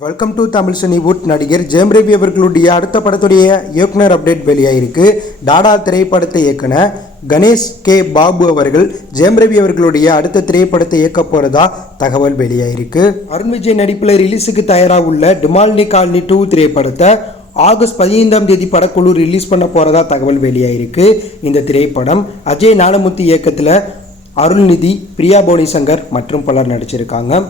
Welcome to Tamil Cinewood. நடிகர் ஜெயம் ரவி அவர்களுடைய அடுத்த படத்துடைய இயக்குனர் அப்டேட் வெளியாயிருக்கு. டாடா திரைப்படத்தை இயக்குன கணேஷ் கே பாபு அவர்கள் ஜெயம் ரவி அவர்களுடைய அடுத்த திரைப்படத்தை இயக்க போறதா தகவல் வெளியாயிருக்கு. அருண் விஜய் நடிப்பில் ரிலீஸுக்கு தயாராக உள்ள டிமால்னி காலனி 2 திரைப்படத்தை ஆகஸ்ட் 15ஆம் தேதி படக்குழு ரிலீஸ் பண்ண போறதா தகவல் வெளியாயிருக்கு. இந்த திரைப்படம் அஜய் ஞானமுத்து இயக்கத்தில் அருள்நிதி, பிரியா போனி சங்கர் மற்றும் பலர் நடிச்சிருக்காங்க.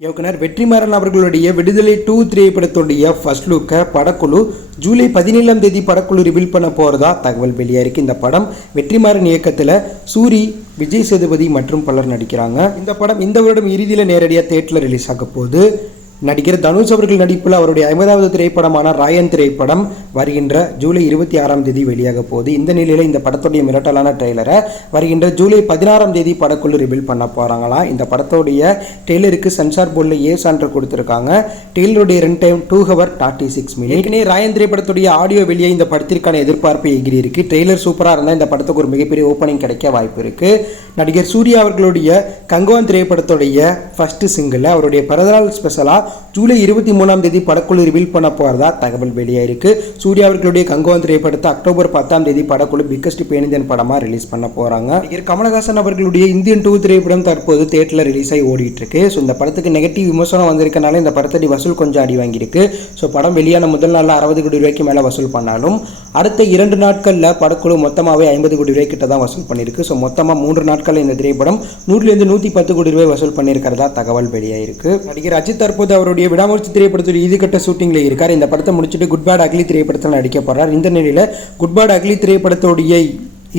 இயக்குனர் வெற்றிமாறன் அவர்களுடைய விடுதலை 2 திரைப்படத்துடைய ஃபர்ஸ்ட் லுக்கை படக்குழு ஜூலை 17ஆம் தேதி படக்குழு ரிவீல் பண்ண போகிறதா தகவல் வெளியாயிருக்கு. இந்த படம் வெற்றிமாறன் இயக்கத்தில் சூரி, விஜய் சேதுபதி மற்றும் பலர் நடிக்கிறாங்க. இந்த படம் இந்த வருடம் இறுதியில் நேரடியாக தியேட்டரில் ரிலீஸ் ஆக போகுது. நடிகர் தனுஷ் அவர்கள் நடிப்பில் அவருடைய 50வது திரைப்படமான ராயன் திரைப்படம் வருகின்ற ஜூலை 26ஆம் தேதி வெளியாக போகுது. இந்த நிலையில் இந்த படத்துடைய மிரட்டலான ட்ரெய்லரை வருகின்ற ஜூலை 16ஆம் தேதி படக்குழு ரிவீல் பண்ண போகிறாங்களாம். இந்த படத்துடைய ட்ரெய்லருக்கு சென்சார் போர்டில் ஏ சான்று கொடுத்துருக்காங்க. ட்ரெய்லருடைய ரன் டைம் 2 hours 36 minutes. ஏற்கனவே ராயன் திரைப்படத்துடைய ஆடியோ வெளியே இந்த படத்திற்கான எதிர்பார்ப்பு எகிரி இருக்கு. ட்ரெய்லர் சூப்பராக இருந்தால் இந்த படத்துக்கு ஒரு மிகப்பெரிய ஓப்பனிங் கிடைக்க வாய்ப்பு இருக்கு. நடிகர் சூர்யா அவர்களுடைய கங்குவான் திரைப்படத்துடைய ஃபர்ஸ்ட் சிங்கிள் அவருடைய பிறந்தநாள் ஸ்பெஷலாக ஜூலை 23ஆம் தேதி படக்குழு ரிவீல் பண்ண போகிறதா தகவல் வெளியாயிருக்கு. சூர்யா அவர்களுடைய கங்குவான் திரைப்படத்தை அக்டோபர் 10ஆம் தேதி படக்குழு பிக்கஸ்ட் பேனிதன் படமாக ரிலீஸ் பண்ண போகிறாங்க. நடிகர் கமலஹாசன் அவர்களுடைய இந்தியன் 2 திரைப்படம் தற்போது தியேட்டரில் ரிலீஸ் ஆகி ஓடிட்டு இருக்கு. ஸோ இந்த படத்துக்கு நெகட்டிவ் விமர்சனம் வந்திருக்கனால இந்த படத்தடி வசூல் கொஞ்சம் அடி வாங்கியிருக்கு. ஸோ படம் வெளியான முதல் நாளில் 60 கோடி ரூபாய்க்கு மேலே வசூல் பண்ணாலும் அடுத்த 2 நாட்களில் படக்குழு மொத்தமாகவே 50 கோடி ரூபாய் கிட்ட தான் வசூல் பண்ணியிருக்கு. ஸோ மொத்தமாக 3 நாட்களில் இந்த திரைப்படம் 100 to 110 கோடி ரூபாய் வசூல் பண்ணியிருக்கிறதா தகவல் வெளியாயிருக்கு. நடிகர் அஜித் தற்போது அவருடைய விடாமுயற்சி திரைப்படத்துடைய இறுதிக்கட்ட ஷூட்டிங்கில் இருக்கார். இந்த படத்தை முடிச்சுட்டு குட் பேட் அக்லி திரைப்படத்தில் நடிக்க போறார். இந்த நிலையில் குட் பேட் அக்லி திரைப்படத்துடைய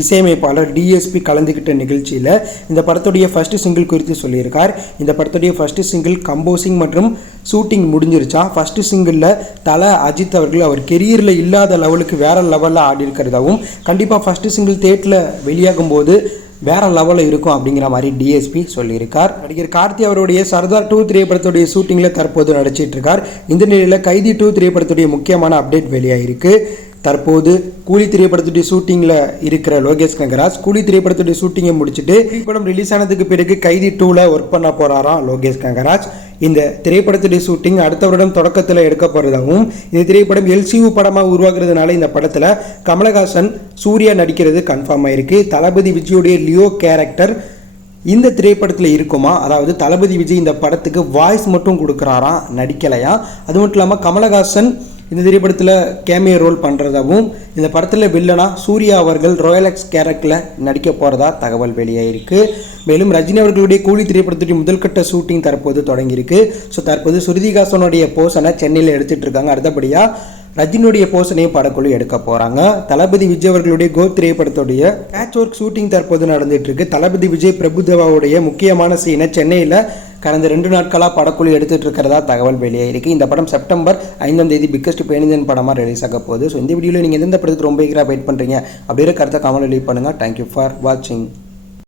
இசையமைப்பாளர் டிஎஸ்பி கலந்துக்கிட்ட நிகழ்ச்சியில் இந்த படத்துடைய ஃபர்ஸ்ட் சிங்கிள் குறித்து சொல்லியிருக்கார். இந்த படத்துடைய ஃபர்ஸ்ட் சிங்கிள் கம்போசிங் மற்றும் ஷூட்டிங் முடிஞ்சிருச்சா. ஃபர்ஸ்ட் சிங்கிளில் அஜித் அவர்கள் அவர் கெரியரில் இல்லாத லெவலுக்கு வேற லெவலில் ஆடி இருக்கிறதாவும் கண்டிப்பாக ஃபர்ஸ்ட் சிங்கிள் தியேட்டரில் வெளியாகும் போது வேற லெவலில் இருக்கும் அப்படிங்கிற மாதிரி டிஎஸ்பி சொல்லியிருக்கார். நடிகர் கார்த்தி அவருடைய சர்தார் 2 திரைப்படத்துடைய ஷூட்டிங்கில் தற்போது நடிச்சிட்டு இருக்கார். இந்த நிலையில் கைதி 2 திரைப்படத்துடைய முக்கியமான அப்டேட் வெளியாயிருக்கு. தற்போது கூலி திரைப்படத்துடைய ஷூட்டிங்கில் இருக்கிற லோகேஷ் கனகராஜ் கூலி திரைப்படத்துடைய ஷூட்டிங்கை முடிச்சுட்டு திரைப்படம் ரிலீஸ் ஆனதுக்கு பிறகு கைதி 2ல் ஒர்க் பண்ண போகிறாராம் லோகேஷ் கனகராஜ். இந்த திரைப்படத்துடைய ஷூட்டிங் அடுத்த வருடம் தொடக்கத்தில் எடுக்க போகிறதாகவும் இந்த திரைப்படம் எல்சியூ படமாக உருவாக்குறதுனால இந்த படத்தில் கமலஹாசன், சூர்யா நடிக்கிறது கன்ஃபார்ம் ஆயிருக்கு. தளபதி விஜயுடைய லியோ கேரக்டர் இந்த திரைப்படத்தில் இருக்குமா, அதாவது தளபதி விஜய் இந்த படத்துக்கு வாய்ஸ் மட்டும் கொடுக்குறாராம், நடிக்கலையா. அது மட்டும் இல்லாமல் கமலஹாசன் இந்த திரைப்படத்தில் கேமியோ ரோல் பண்ணுறதாகவும் இந்த படத்தில் வில்லனா சூர்யா அவர்கள் ரோயலக்ஸ் கேரக்டரில் நடிக்க போகிறதா தகவல் வெளியாயிருக்கு. மேலும் ரஜினி அவர்களுடைய கூலி திரைப்படத்துடைய முதல் கட்ட ஷூட்டிங் தற்போது தொடங்கியிருக்கு. ஸோ தற்போது ஸ்ருதிஹாசனுடைய போர்ஷனை சென்னையில் எடுத்துகிட்டு இருக்காங்க. அடுத்தபடியாக ரஜினியுடைய போர்ஷனையும் படக்குழு எடுக்க போகிறாங்க. தளபதி விஜய் அவர்களுடைய கோ திரைப்படத்துடைய பேட்ச் ஒர்க் ஷூட்டிங் தற்போது நடந்துட்டு இருக்கு. தளபதி விஜய் பிரபுதேவாவுடைய முக்கியமான சீனை சென்னையில் கடந்த 2 நாட்களாக படக்குழு எடுத்துகிட்டு இருக்கிறதா தகவல் வெளியாயிருக்கு. இந்த படம் செப்டம்பர் 5ஆம் தேதி பிக்கஸ்ட் பேனிதன் படமாக ரிலீஸ் ஆக போகுது. ஸோ இந்த வீடியோவில் நீங்கள் எந்த படத்துக்கு ரொம்ப வெயிட் பண்ணுறீங்க அப்படிங்கிற கருத்தை கமெண்ட் லீவ் பண்ணுங்கள். தேங்க்யூ ஃபார் வாட்சிங்.